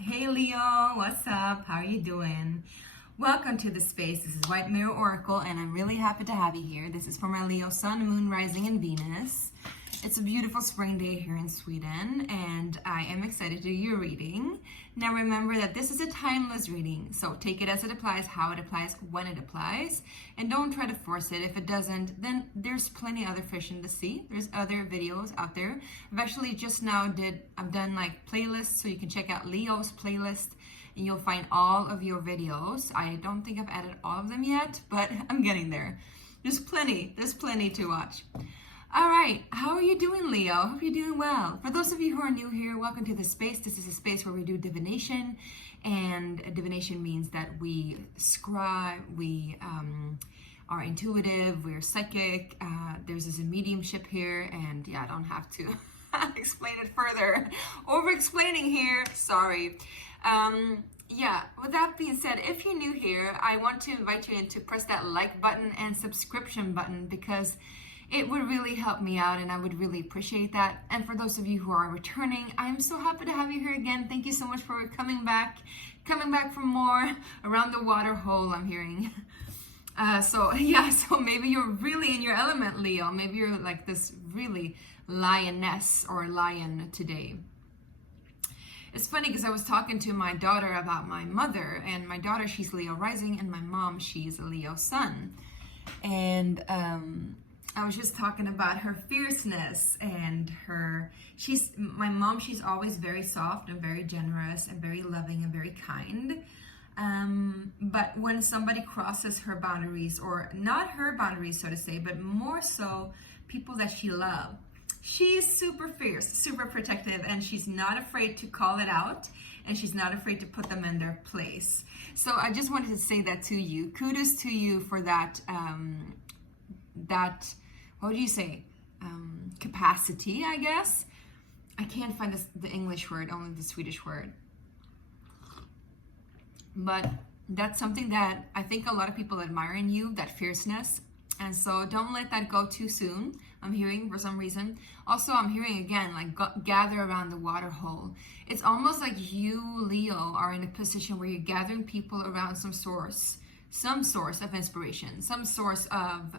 Hey Leo, what's up? How are you doing? Welcome to the space. This is White Mirror Oracle, and I'm really happy to have you here. This is for my Leo Sun, Moon, Rising, and Venus. It's a beautiful spring day here in Sweden, and I am excited to do your reading. Now remember that this is a timeless reading, so take it as it applies, how it applies, when it applies, and don't try to force it. If it doesn't, then there's plenty other fish in the sea. There's other videos out there. I've actually just now I've done like playlists, so you can check out Leo's playlist, and you'll find all of your videos. I don't think I've added all of them yet, but I'm getting there. There's plenty to watch. All right, how are you doing, Leo? Hope you're doing well. For those of you who are new here, welcome to the space. This is a space where we do divination, and divination means that we scribe, we are intuitive, we're psychic. There's a mediumship here, and yeah, I don't have to explain it further. Over-explaining here, sorry. Yeah, with that being said, if you're new here, I want to invite you in to press that like button and subscription button, because it would really help me out and I would really appreciate that. And for those of you who are returning, I'm so happy to have you here again. Thank you so much for coming back for more around the water hole, I'm hearing. So maybe you're really in your element, Leo. Maybe you're like this really lioness or lion today. It's funny because I was talking to my daughter about my mother, and my daughter, she's Leo rising, and my mom, she's a Leo sun. And I was just talking about her fierceness and my mom, she's always very soft and very generous and very loving and very kind. But when somebody crosses her boundaries, or not her boundaries, so to say, but more so people that she loves, she's super fierce, super protective, and she's not afraid to call it out, and she's not afraid to put them in their place. So I just wanted to say that to you. Kudos to you for that, what do you say? Capacity, I guess. I can't find the English word, only the Swedish word. But that's something that I think a lot of people admire in you, that fierceness. And so don't let that go too soon. I'm hearing for some reason. Also, I'm hearing again, like gather around the water hole. It's almost like you, Leo, are in a position where you're gathering people around some source of inspiration, some source of,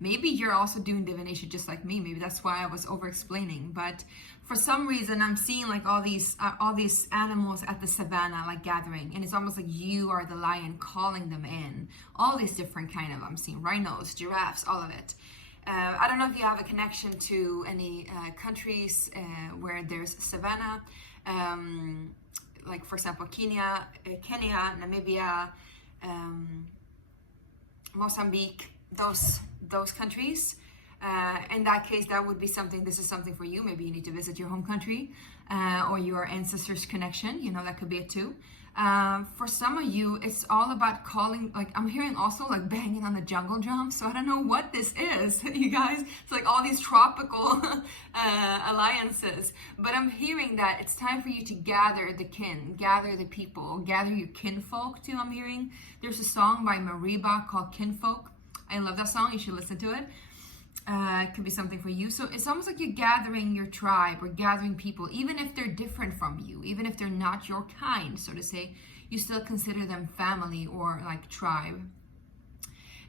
maybe you're also doing divination just like me. Maybe that's why I was over-explaining. But for some reason, I'm seeing like all these animals at the savannah, like gathering, and it's almost like you are the lion calling them in. All these different kind of, I'm seeing rhinos, giraffes, all of it. I don't know if you have a connection to any countries where there's savannah, like for example, Kenya, Namibia, Mozambique, those countries. In that case, that would be something. This is something for you. Maybe you need to visit your home country or your ancestors' connection. You know, that could be it too. For some of you, it's all about calling, like I'm hearing also like banging on the jungle drum. So I don't know what this is, you guys. It's like all these tropical alliances. But I'm hearing that it's time for you to gather the kin, gather the people, gather your kinfolk too, I'm hearing. There's a song by Mariba called Kinfolk. I love that song. You should listen to it. It could be something for you. So it's almost like you're gathering your tribe or gathering people, even if they're different from you, even if they're not your kind, so to say, you still consider them family or like tribe.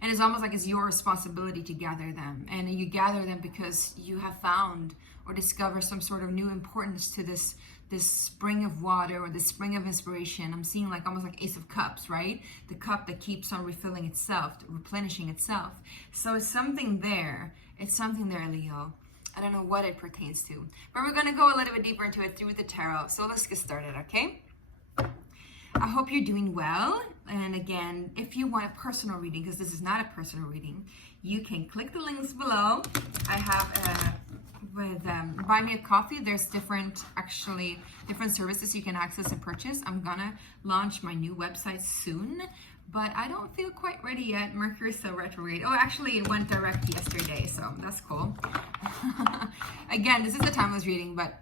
And it's almost like it's your responsibility to gather them. And you gather them because you have found or discovered some sort of new importance to this spring of water or the spring of inspiration. I'm seeing like almost like Ace of Cups, right? The cup that keeps on refilling itself, replenishing itself. So it's something there. It's something there, Leo. I don't know what it pertains to, but we're going to go a little bit deeper into it through the tarot. So let's get started, okay? I hope you're doing well. And again, if you want a personal reading, because this is not a personal reading, you can click the links below. I have with Buy Me a Coffee, there's different services you can access and purchase. I'm gonna launch my new website soon, but I don't feel quite ready yet. Mercury is still retrograde. Oh, actually it went direct yesterday, so that's cool. Again, this is a timeless reading, but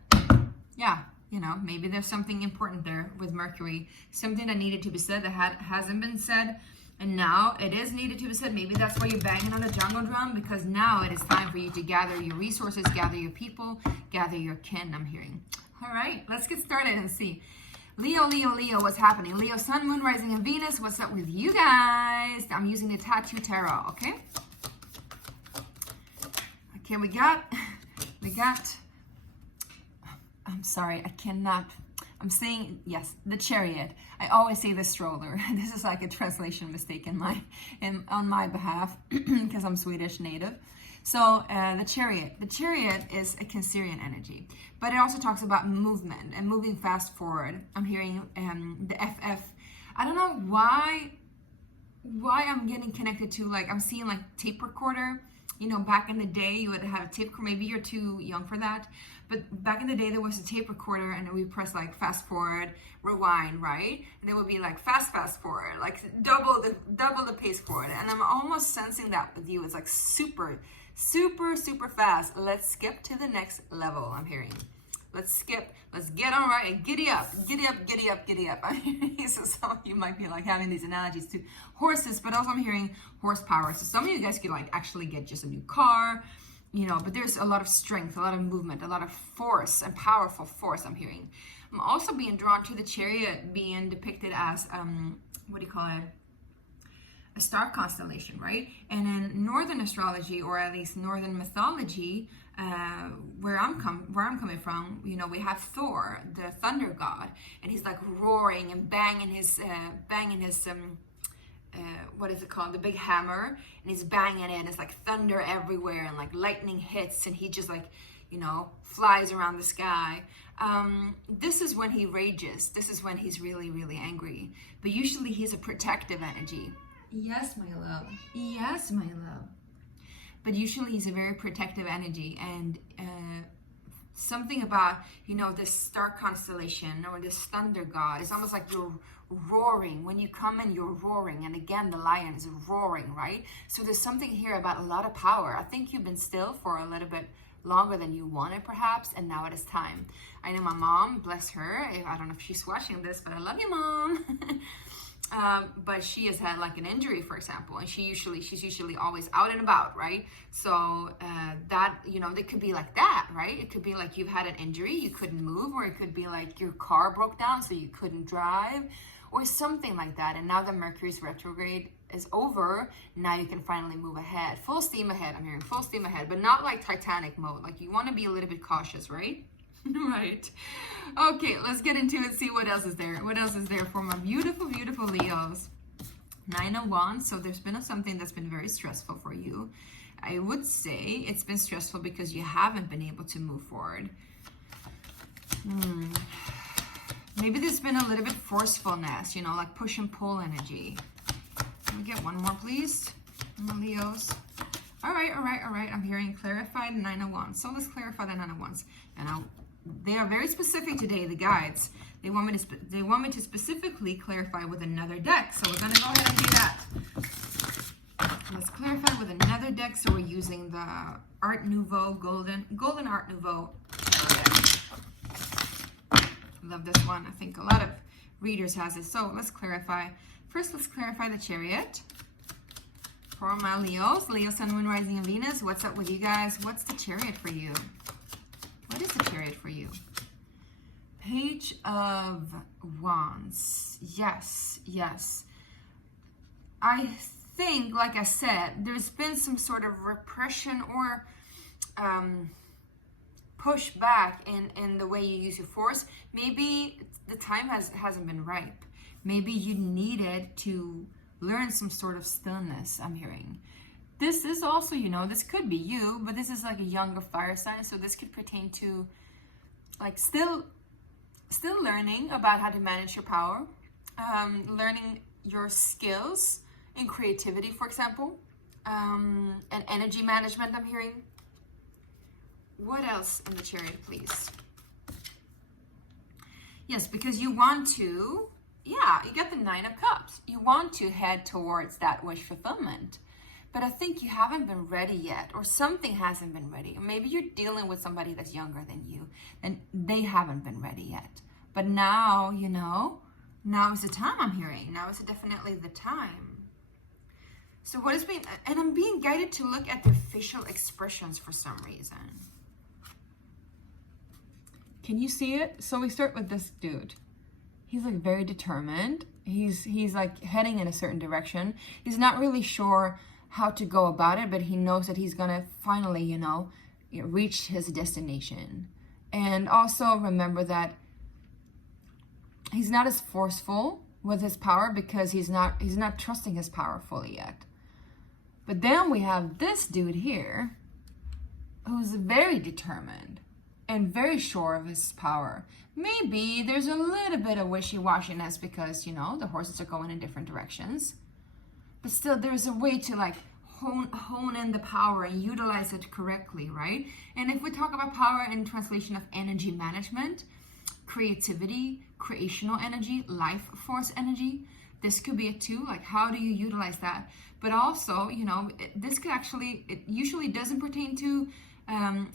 yeah, you know, maybe there's something important there with Mercury, something that needed to be said that hasn't been said. And now it is needed to be said. Maybe that's why you're banging on the jungle drum, because now it is time for you to gather your resources, gather your people, gather your kin, I'm hearing. All right, let's get started and see. Leo, Leo, Leo, what's happening? Leo, Sun, Moon, Rising, and Venus. What's up with you guys? I'm using the Tattoo Tarot, okay? Okay, we got, I'm sorry, I'm saying, yes, the Chariot. I always say the stroller. This is like a translation mistake on my behalf because I'm Swedish native. So the Chariot is a Cancerian energy, but it also talks about movement and moving fast forward. I'm hearing the FF. I don't know why I'm getting connected to, like, I'm seeing like tape recorder. You know, back in the day, you would have a tape recorder. Maybe you're too young for that, but back in the day, there was a tape recorder, and we press like fast forward, rewind, right? And there would be like fast forward, like double the pace forward. And I'm almost sensing that with you. It's like super fast. Let's skip to the next level. I'm hearing. Let's skip. Let's get on right and giddy up. So some of you might be like having these analogies to horses, but also I'm hearing horsepower. So some of you guys could like actually get just a new car, you know, but there's a lot of strength, a lot of movement, a lot of force and powerful force I'm hearing. I'm also being drawn to the Chariot being depicted as, what do you call it? A star constellation, right? And in Northern astrology, or at least Northern mythology, where I'm coming from, you know, we have Thor, the thunder god, and he's like roaring and banging his what is it called? The big hammer, and he's banging it. And it's like thunder everywhere, and like lightning hits, and he just like, you know, flies around the sky. This is when he rages. This is when he's really angry. But usually he's a protective energy. Yes, my love. Yes, my love. But usually he's a very protective energy, and something about, you know, this star constellation or this thunder god, it's almost like you're roaring. When you come in, you're roaring. And again, the lion is roaring, right? So there's something here about a lot of power. I think you've been still for a little bit longer than you wanted, perhaps, and now it is time. I know my mom, bless her. I don't know if she's watching this, but I love you, Mom. But she has had like an injury, for example, and she's usually always out and about, right? So that, you know, it could be like that, right? It could be like you've had an injury, you couldn't move, or it could be like your car broke down so you couldn't drive, or something like that. And now the Mercury's retrograde is over. Now you can finally move ahead, full steam ahead. I'm hearing full steam ahead, but not like Titanic mode. Like you want to be a little bit cautious, right? Right. Okay, let's get into it, see what else is there. What else is there for my beautiful Leos? 9 of Wands. So there's been something that's been very stressful for you. I would say it's been stressful because you haven't been able to move forward. Maybe there's been a little bit forcefulness, you know, like push and pull energy. Can we get one more, please, my Leos? All right. I'm hearing clarified 9 of Wands. So let's clarify the 9 of Wands. And they are very specific today, the guides. They want me to specifically clarify with another deck. So we're going to go ahead and do that. Let's clarify with another deck. So we're using the Art Nouveau, Golden Art Nouveau deck. Love this one. I think a lot of readers has it. So let's clarify. First, let's clarify the Chariot. For my Leos, Leo, Sun, Moon, Rising, and Venus. What's up with you guys? What's the Chariot for you? What is the Chariot for you? Page of Wands. Yes. I think, like I said, there's been some sort of repression or push back in the way you use your force. Maybe the time hasn't been ripe. Maybe you needed to learn some sort of stillness, I'm hearing. This is also, you know, this could be you, but this is like a younger fire sign, so this could pertain to like still learning about how to manage your power, learning your skills in creativity, for example, and energy management, I'm hearing. What else in the Chariot, please? Yes, because you want to, yeah, you get the 9 of Cups. You want to head towards that wish fulfillment. But I think you haven't been ready yet, or something hasn't been ready. Or maybe you're dealing with somebody that's younger than you, and they haven't been ready yet. But now, you know, now is the time, I'm hearing. Now is definitely the time. So what is being, and I'm being guided to look at their facial expressions for some reason. Can you see it? So we start with this dude. He's like very determined. He's like heading in a certain direction. He's not really sure how to go about it, but he knows that he's gonna finally, you know, reach his destination. And also remember that he's not as forceful with his power because he's not trusting his power fully yet. But then we have this dude here who's very determined and very sure of his power. Maybe there's a little bit of wishy-washiness because, you know, the horses are going in different directions. But still, there's a way to like hone in the power and utilize it correctly, right? And if we talk about power in translation of energy management, creativity, creational energy, life force energy, this could be it too. Like, how do you utilize that? But also, you know, this could actually, it usually doesn't pertain to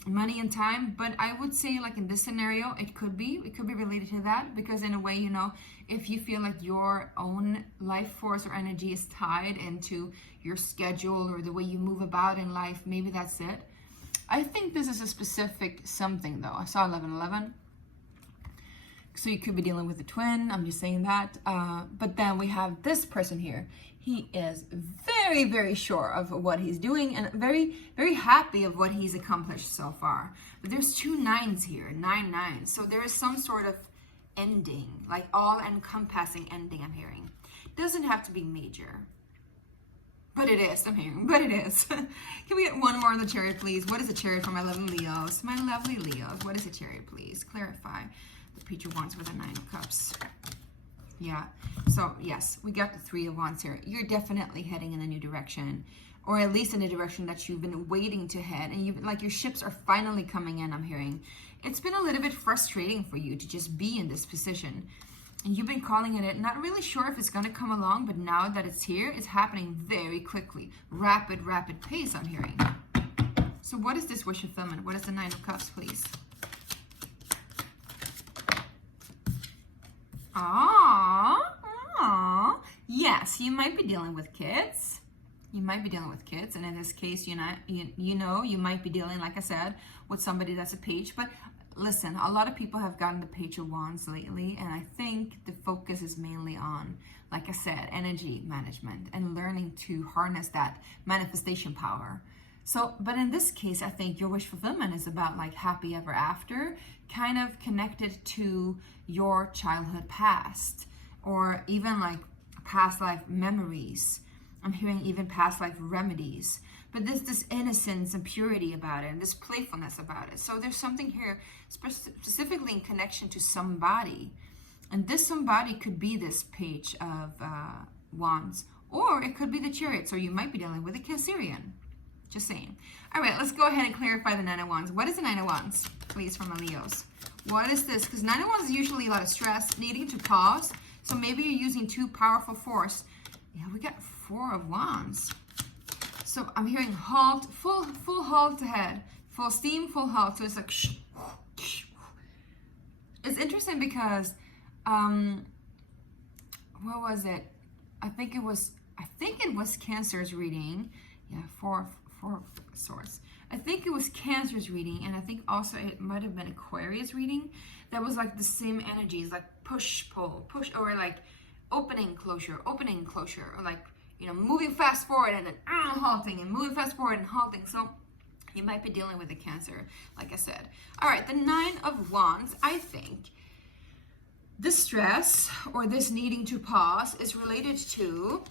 money and time, but I would say like in this scenario, it could be related to that, because in a way, you know, if you feel like your own life force or energy is tied into your schedule or the way you move about in life, maybe that's it. I think this is a specific something though. I saw 1111. So you could be dealing with a twin, I'm just saying that. But then we have this person here. He is very, very sure of what he's doing and very, very happy of what he's accomplished so far. But there's 2 9s here, 9-9. So there is some sort of ending, like all-encompassing ending I'm hearing. Doesn't have to be major. But it is, I'm hearing, but it is. Can we get one more on the Chariot, please? What is the Chariot for my lovely Leos? My lovely Leos, what is the Chariot, please? Clarify. The Page of Wands with the 9 of Cups. Yeah, so yes, we got the 3 of Wands here. You're definitely heading in a new direction, or at least in a direction that you've been waiting to head, and you like your ships are finally coming in, I'm hearing. It's been a little bit frustrating for you to just be in this position, and you've been calling it, not really sure if it's going to come along, but now that it's here, it's happening very quickly. Rapid pace, I'm hearing. So what is this wish fulfillment? What is the 9 of Cups, please? Yes, you might be dealing with kids. You might be dealing with kids, and in this case, you might be dealing, like I said, with somebody that's a page. But listen, a lot of people have gotten the Page of Wands lately, and I think the focus is mainly on, like I said, energy management and learning to harness that manifestation power. So, but in this case, I think your wish fulfillment is about like happy ever after, kind of connected to your childhood past, or even like past life memories. I'm hearing even past life remedies. But there's this innocence and purity about it, and this playfulness about it. So there's something here specifically in connection to somebody. And this somebody could be this Page of Wands, or it could be the Chariot. So you might be dealing with a Cancerian. Just saying. All right, let's go ahead and clarify the 9 of Wands. What is the 9 of Wands, please, from the Leos? What is this? Because 9 of Wands is usually a lot of stress, needing to pause. So maybe you're using too powerful force. Yeah, we got 4 of Wands. So I'm hearing halt, full halt ahead, full steam, full halt. So it's like, it's interesting because, what was it? I think it was Cancer's reading. Yeah, 4 Swords. I think it was Cancer's reading, and I think also it might have been Aquarius reading. That was like the same energies, like push, pull, push, or like opening, closure, or like, you know, moving fast forward and then halting, and moving fast forward and halting. So you might be dealing with a Cancer, like I said. All right, the 9 of Wands, I think this stress or this needing to pause is related to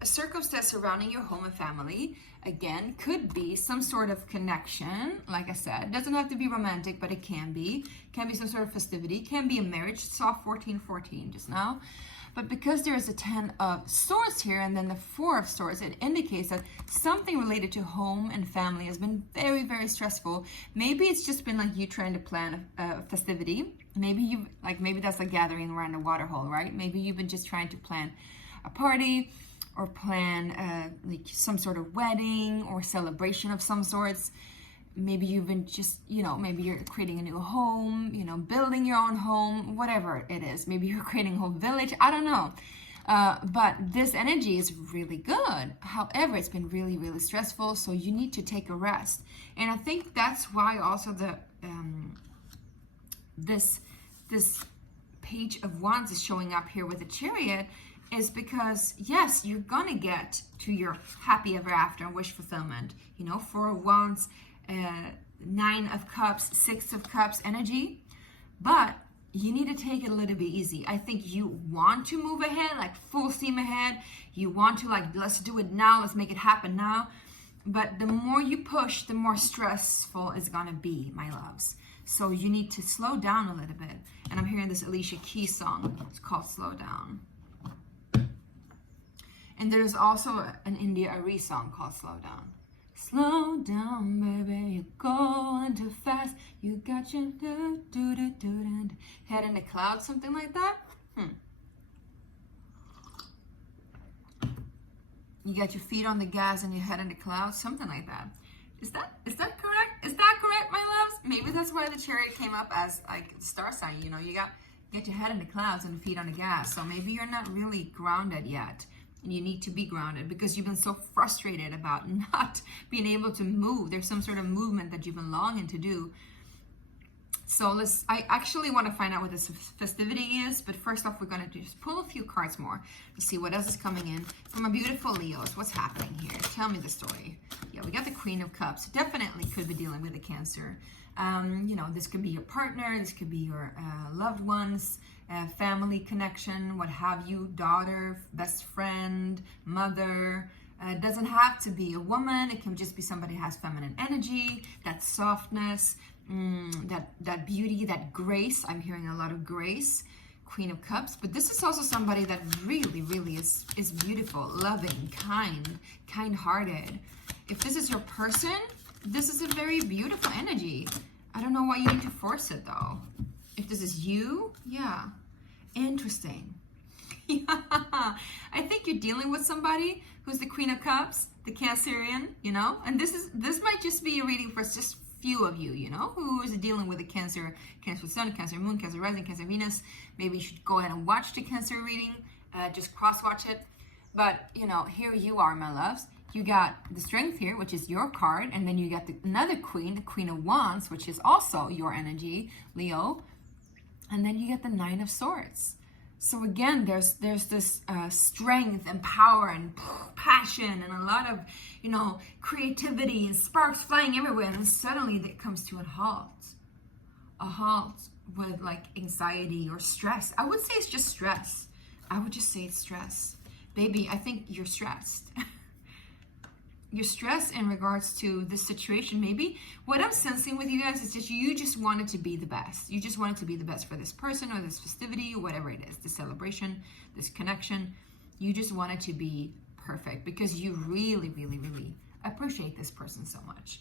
a circumstance surrounding your home and family. Again, could be some sort of connection. Like I said, it doesn't have to be romantic, but it can be some sort of festivity, can be a marriage. Saw 1414 just now. But because there is a 10 of Swords here and then the 4 of Swords, it indicates that something related to home and family has been very, very stressful. Maybe it's just been like you trying to plan a festivity. Maybe maybe that's a gathering around a water hole, right? Maybe you've been just trying to plan a party or plan like some sort of wedding or celebration of some sorts. Maybe you've been just, maybe you're creating a new home, building your own home, whatever it is. Maybe you're creating a whole village. I don't know. But this energy is really good. However, it's been really, really stressful. So you need to take a rest. And I think that's why also this Page of Wands is showing up here with the Chariot is because, yes, you're gonna get to your happy ever after and wish fulfillment. You know, 4 of Wands, 9 of Cups, 6 of Cups energy, but you need to take it a little bit easy. I think you want to move ahead, like full steam ahead. You want to, like, let's do it now, let's make it happen now. But the more you push, the more stressful it's gonna be, my loves. So you need to slow down a little bit. And I'm hearing this Alicia Keys song. It's called Slow Down. And there's also an India Arie song called Slow Down. Slow down, baby, you're going too fast. You got your head in the clouds, something like that. You got your feet on the gas and your head in the clouds, something like that. Is that correct? Is that correct, my loves? Maybe that's why the Chariot came up as like the star sign. You know, you get your head in the clouds and feet on the gas. So maybe you're not really grounded yet. And you need to be grounded because you've been so frustrated about not being able to move. There's some sort of movement that you've been longing to do. So I actually want to find out what this festivity is, but first off, we're going to just pull a few cards more to see what else is coming in from my beautiful Leos. What's happening here? Tell me the story. Yeah, we got the Queen of Cups. Definitely could be dealing with a Cancer. You know, this could be your partner, this could be your loved ones, family connection, what have you, daughter, best friend, mother. It doesn't have to be a woman. It can just be somebody who has feminine energy, that softness, that beauty, that grace. I'm hearing a lot of grace, Queen of Cups. But this is also somebody that really, really is beautiful, loving, kind-hearted. If this is your person, this is a very beautiful energy. I don't know why you need to force it though. If this is you, yeah, interesting. Yeah, I think you're dealing with somebody who's the Queen of Cups, the Cancerian, you know, and this might just be a reading for just few of you, you know, who is dealing with a Cancer Sun, Cancer Moon, Cancer Rising, Cancer Venus. Maybe you should go ahead and watch the Cancer reading, just cross-watch it. But, you know, here you are, my loves. You got the Strength here, which is your card, and then you got another Queen, the Queen of Wands, which is also your energy, Leo. And then you get the 9 of Swords. So again, there's this strength and power and passion and a lot of, you know, creativity and sparks flying everywhere. And then suddenly it comes to a halt with like anxiety or stress. I would say it's just stress. I would just say it's stress. Baby, I think you're stressed. You're stressed in regards to this situation. Maybe what I'm sensing with you guys is just you just wanted to be the best. You just wanted to be the best for this person or this festivity or whatever it is, this celebration, this connection. You just wanted to be perfect because you really, really, really appreciate this person so much.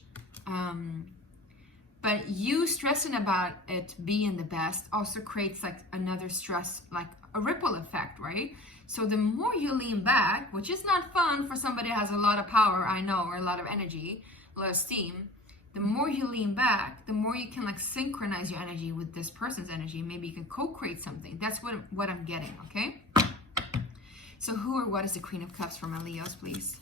But you stressing about it being the best also creates like another stress, like a ripple effect, right? So the more you lean back, which is not fun for somebody who has a lot of power, I know, or a lot of energy, a lot of steam, the more you lean back, the more you can like synchronize your energy with this person's energy. Maybe you can co-create something. That's what I'm getting, okay? So who or what is the Queen of Cups for my Leos, please?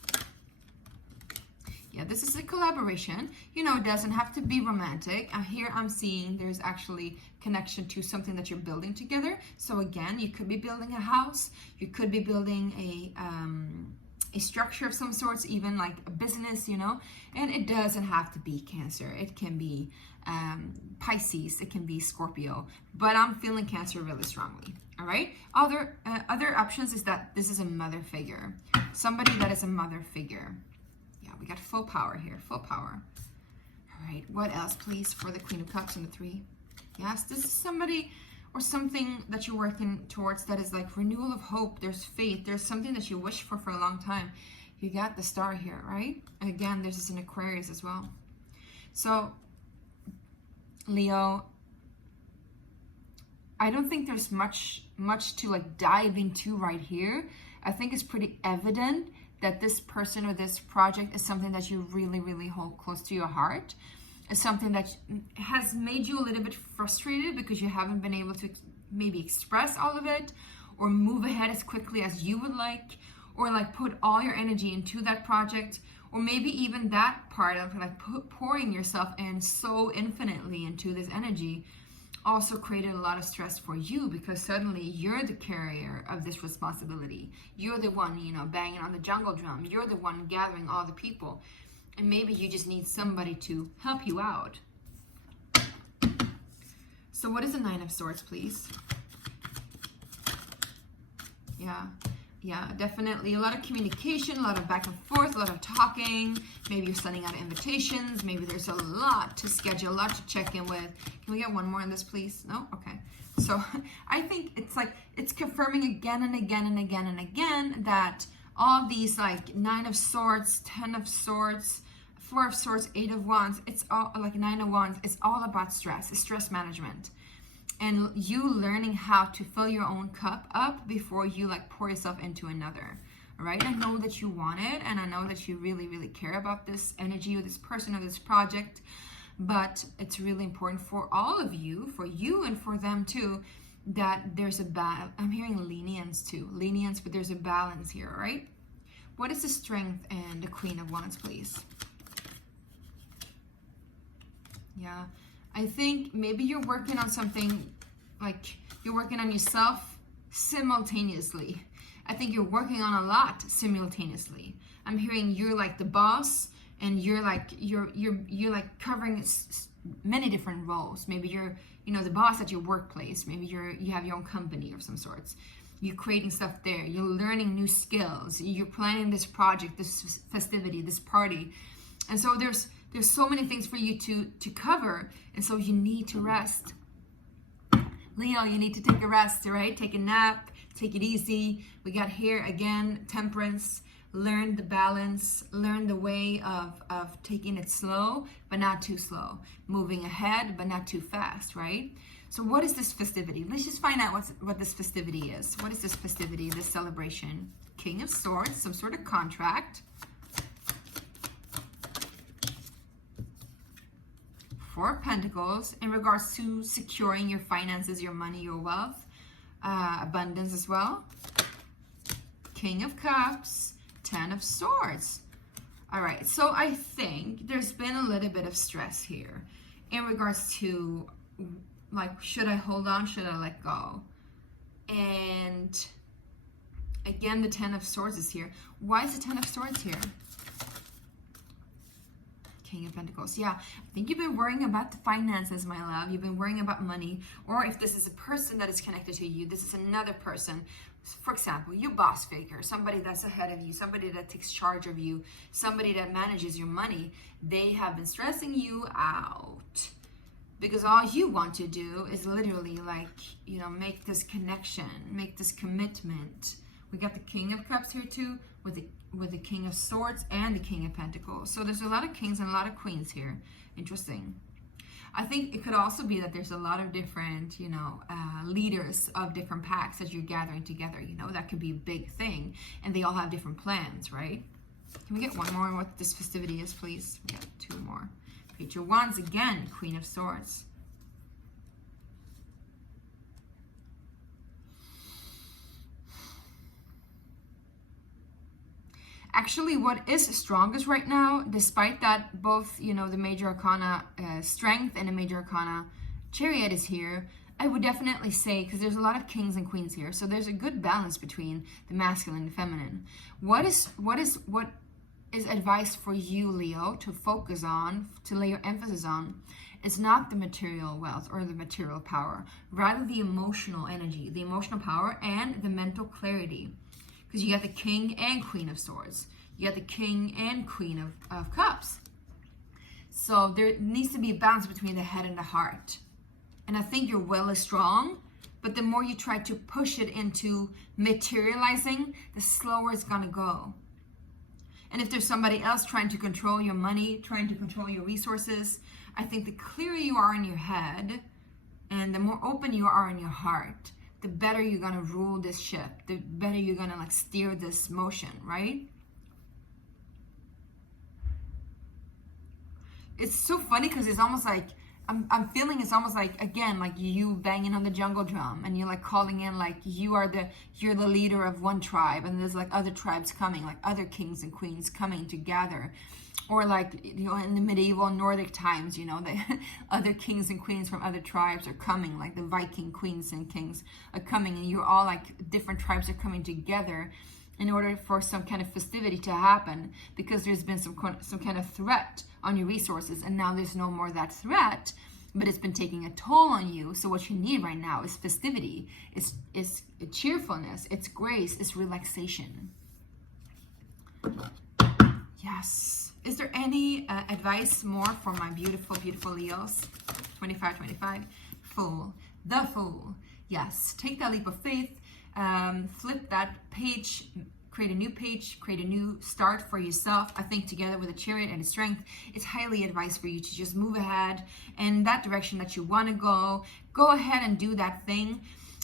Yeah, this is a collaboration. You know, it doesn't have to be romantic. Here I'm seeing there's actually connection to something that you're building together. So again, you could be building a house. You could be building a structure of some sorts, even like a business, you know. And it doesn't have to be Cancer. It can be Pisces. It can be Scorpio. But I'm feeling Cancer really strongly. All right. Other options is that this is a mother figure. Somebody that is a mother figure. We got full power here, full power. All right, what else, please, for the Queen of Cups and the 3? Yes, this is somebody or something that you're working towards that is like renewal of hope. There's faith. There's something that you wish for a long time. You got the Star here, right? And again, there's this in Aquarius as well. So, Leo, I don't think there's much to like dive into right here. I think it's pretty evident that this person or this project is something that you really, really hold close to your heart. It's something that has made you a little bit frustrated because you haven't been able to maybe express all of it or move ahead as quickly as you would like, or like put all your energy into that project, or maybe even that part of like pouring yourself in so infinitely into this energy also created a lot of stress for you, because suddenly you're the carrier of this responsibility. You're the one, you know, banging on the jungle drum. You're the one gathering all the people. And maybe you just need somebody to help you out. So what is the Nine of Swords, please? Yeah, definitely a lot of communication, a lot of back and forth, a lot of talking. Maybe you're sending out invitations. Maybe there's a lot to schedule, a lot to check in with. Can we get one more on this, please? No? Okay. So I think it's like, it's confirming again and again and again and again that all these like Nine of Swords, 10 of Swords, 4 of Swords, 8 of Wands, it's all like 9 of Wands. It's all about stress. It's stress management. And you learning how to fill your own cup up before you like pour yourself into another. All right. I know that you want it, and I know that you really, really care about this energy or this person or this project. But it's really important for all of you, for you and for them too, that there's a balance. I'm hearing lenience too. Lenience, but there's a balance here, all right? What is the Strength and the Queen of Wands, please? Yeah. I think maybe you're working on something, like you're working on yourself simultaneously. I think you're working on a lot simultaneously. I'm hearing you're like the boss, and you're like like covering many different roles. Maybe you're, you know, the boss at your workplace. Maybe you have your own company of some sorts. You're creating stuff there. You're learning new skills. You're planning this project, this festivity, this party. And so there's so many things for you to cover, and so you need to rest. Leo, you need to take a rest, right? Take a nap, take it easy. We got here again, Temperance. Learn the balance, learn the way of taking it slow, but not too slow. Moving ahead, but not too fast, right? So what is this festivity? Let's just find out what this festivity is. What is this festivity, this celebration? King of Swords, some sort of contract. 4 of Pentacles in regards to securing your finances, your money, your wealth, abundance as well. King of Cups, 10 of Swords. All right, so I think there's been a little bit of stress here in regards to, like, should I hold on? Should I let go? And again, the 10 of Swords is here. Why is the 10 of Swords here? King of Pentacles. Yeah, I think you've been worrying about the finances, my love. You've been worrying about money. Or if this is a person that is connected to you, this is another person. For example, your boss figure, somebody that's ahead of you, somebody that takes charge of you, somebody that manages your money. They have been stressing you out because all you want to do is literally, like, you know, make this connection, make this commitment. We got the King of Cups here too, with the King of Swords and the King of Pentacles. So there's a lot of kings and a lot of queens here. Interesting. I think it could also be that there's a lot of different, you know, leaders of different packs that you're gathering together. You know, that could be a big thing. And they all have different plans, right? Can we get one more on what this festivity is, please? We got 2 more. Page of Wands again, Queen of Swords. Actually, what is strongest right now, despite that both, you know, the major arcana Strength and the major arcana Chariot is here, I would definitely say, because there's a lot of kings and queens here, so there's a good balance between the masculine and feminine. What is advice for you, Leo, to focus on, to lay your emphasis on, is not the material wealth or the material power, rather the emotional energy, the emotional power, and the mental clarity. Because you got the King and Queen of Swords. You got the King and Queen of Cups. So there needs to be a balance between the head and the heart. And I think your will is strong, but the more you try to push it into materializing, the slower it's gonna go. And if there's somebody else trying to control your money, trying to control your resources, I think the clearer you are in your head and the more open you are in your heart, the better you're gonna rule this ship, the better you're gonna like steer this motion, right? It's so funny because it's almost like I'm feeling it's almost like, again, like you banging on the jungle drum, and you're like calling in, like you're the leader of one tribe, and there's like other tribes coming, like other kings and queens coming to gather. Or like, you know, in the medieval Nordic times, you know, the other kings and queens from other tribes are coming, like the Viking queens and kings are coming, and you're all like, different tribes are coming together in order for some kind of festivity to happen, because there's been some kind of threat on your resources, and now there's no more that threat, but it's been taking a toll on you. So what you need right now is festivity, it's cheerfulness, it's grace, it's relaxation. Yes. Is there any advice more for my beautiful, beautiful Leos? 25. Fool. The Fool. Yes. Take that leap of faith. Flip that page. Create a new page. Create a new start for yourself. I think together with a Chariot and a Strength, it's highly advised for you to just move ahead in that direction that you want to go. Go ahead and do that thing,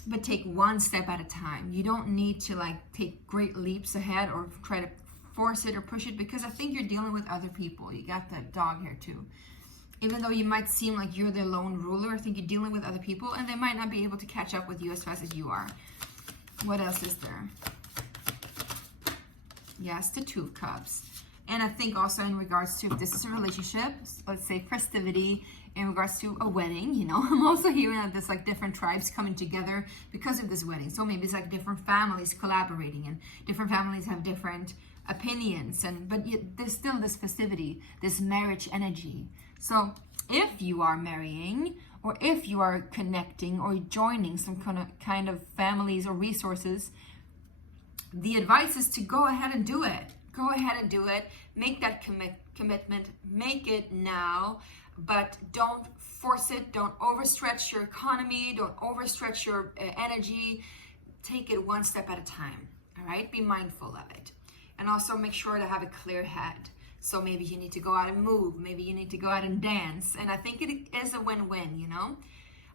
but take one step at a time. You don't need to like take great leaps ahead or try to force it or push it, because I think you're dealing with other people. You got that dog here too. Even though you might seem like you're the lone ruler, I think you're dealing with other people, and they might not be able to catch up with you as fast as you are. What else is there? Yes, the Two of Cups. And I think also in regards to, if this is a relationship, let's say festivity, in regards to a wedding, you know, I'm also hearing that there's like different tribes coming together because of this wedding. So maybe it's like different families collaborating, and different families have different opinions, but yet there's still this festivity, this marriage energy. So if you are marrying, or if you are connecting or joining some kind of families or resources, the advice is to go ahead and do it. Go ahead and do it. Make that commitment. Make it now, but don't force it. Don't overstretch your economy. Don't overstretch your energy. Take it one step at a time. All right? Be mindful of it. And also make sure to have a clear head. So maybe you need to go out and move. Maybe you need to go out and dance. And I think it is a win-win, you know?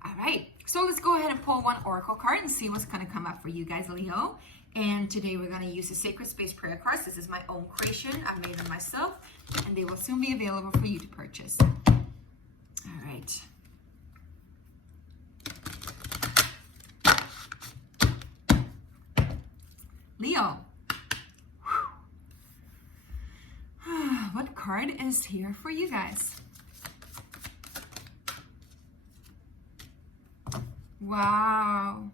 All right. So let's go ahead and pull one oracle card and see what's going to come up for you guys, Leo. And today we're going to use the Sacred Space Prayer cards. This is my own creation. I made them myself. And they will soon be available for you to purchase. All right. Leo. What card is here for you guys? Wow,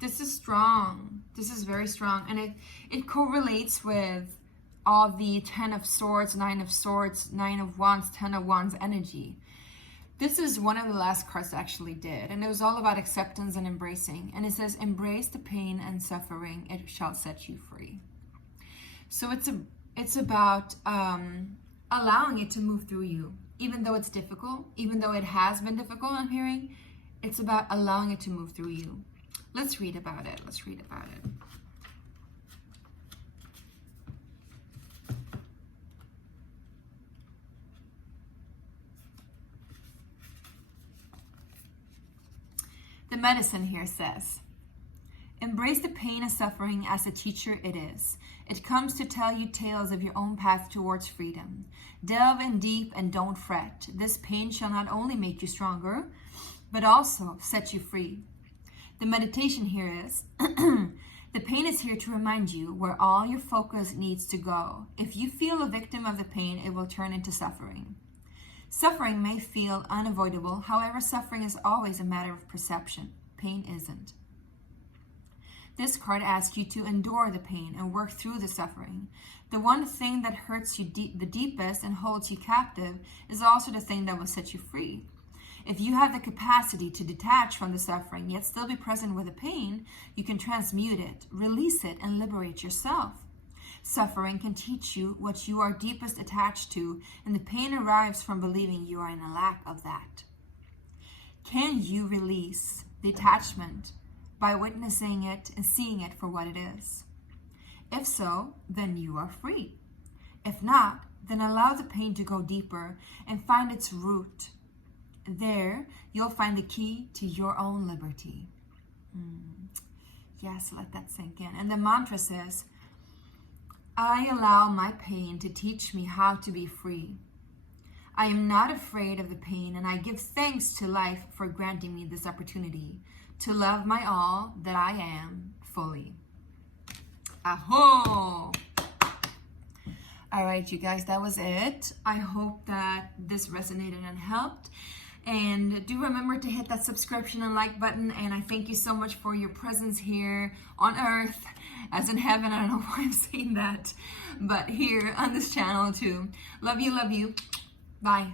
this is strong. This is very strong, and it correlates with all the 10 of Swords, 9 of Swords, 9 of Wands, 10 of Wands energy. This is one of the last cards I actually did, and it was all about acceptance and embracing. And it says, embrace the pain and suffering, it shall set you free. So it's about allowing it to move through you, even though it's difficult, even though it has been difficult, I'm hearing. It's about allowing it to move through you. Let's read about it. Let's read about it. The medicine here says, embrace the pain and suffering as a teacher it is. It comes to tell you tales of your own path towards freedom. Delve in deep and don't fret. This pain shall not only make you stronger, but also set you free. The meditation here is, the pain is here to remind you where all your focus needs to go. If you feel a victim of the pain, it will turn into suffering. Suffering may feel unavoidable. However, suffering is always a matter of perception. Pain isn't. This card asks you to endure the pain and work through the suffering. The one thing that hurts you the deepest and holds you captive is also the thing that will set you free. If you have the capacity to detach from the suffering, yet still be present with the pain, you can transmute it, release it, and liberate yourself. Suffering can teach you what you are deepest attached to, and the pain arrives from believing you are in a lack of that. Can you release the attachment by witnessing it and seeing it for what it is? If so, then you are free. If not, then allow the pain to go deeper and find its root. There, you'll find the key to your own liberty. Yes, let that sink in. And the mantra says, I allow my pain to teach me how to be free. I am not afraid of the pain, and I give thanks to life for granting me this opportunity to love my all that I am fully. Aho! All right, you guys, that was it. I hope that this resonated and helped. And do remember to hit that subscription and like button. And I thank you so much for your presence here on earth, as in heaven. I don't know why I'm saying that, but here on this channel too. Love you, love you. Bye.